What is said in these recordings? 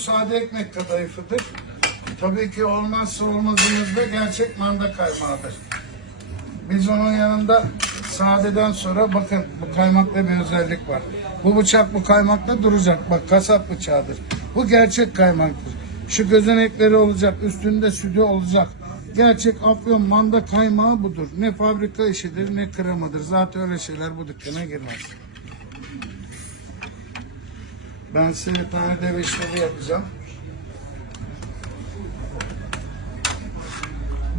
sade ekmek kadayıfıdır. Tabii ki olmazsa olmazımız da gerçek manda kaymağıdır. Biz onun yanında sadeden sonra bakın bu kaymakta bir özellik var. Bu bıçak bu kaymakta duracak. Bak kasap bıçağıdır. Bu gerçek kaymaktır. Şu gözenekleri olacak, üstünde sütü olacak. Gerçek afyon manda kaymağı budur. Ne fabrika işidir ne kremadır. Zaten öyle şeyler bu dükkana girmez. Ben size tane de vişneli yapacağım.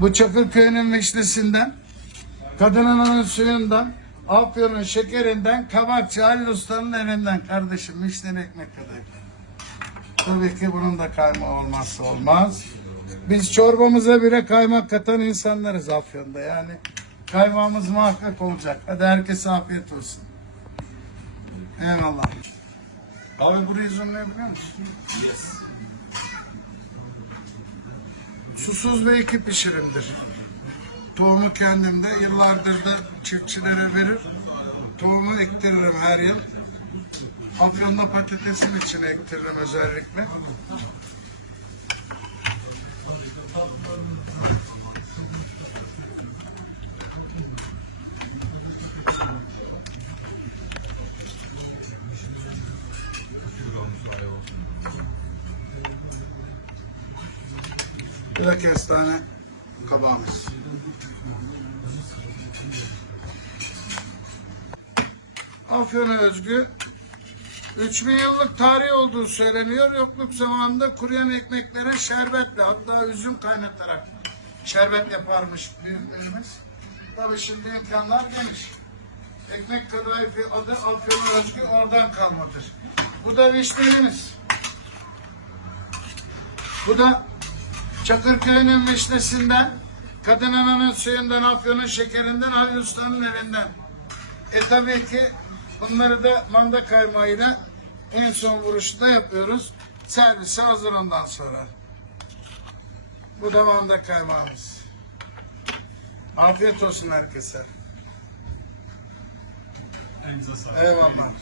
Bu Çakırköy'ün vişnesinden, Kadın Ana'nın suyundan, Afyon'un şekerinden, Kabakçı Halil Usta'nın elinden kardeşim vişneli ekmek kadar. Tabii ki bunun da kaymağı olmazsa olmaz. Biz çorbamıza bile kaymak katan insanlarız Afyon'da yani. Kaymağımız muhakkak olacak. Hadi herkese afiyet olsun. Eyvallah. Abi burayı zoomlayabiliyor musun? Susuz ve iki pişirimdir. Tohumu kendimde yıllardır da çiftçilere verir. Tohumu ektiririm her yıl. Afyon'da patatesin içine ektiririm özellikle. Bir de kestane kabağımız. Afyon'a özgü 3000 yıllık tarih olduğu söyleniyor. Yokluk zamanında kuruyan ekmeklere şerbetle hatta üzüm kaynatarak şerbet yaparmış büyüklerimiz. Tabii şimdi imkanlar geniş. Ekmek kadayıfı adı Afyon'a özgü oradan kalmadır. Bu da vişnelimiz. Bu da Çakırköy'ün vişnesinden, Kadın Ana'nın suyundan, Afyon'un şekerinden, Halil Usta'nın evinden. E tabii ki bunları da manda kaymağıyla en son vuruşu da yapıyoruz. Servise hazır ondan sonra. Bu da manda kaymağımız. Afiyet olsun herkese. Eyvallah.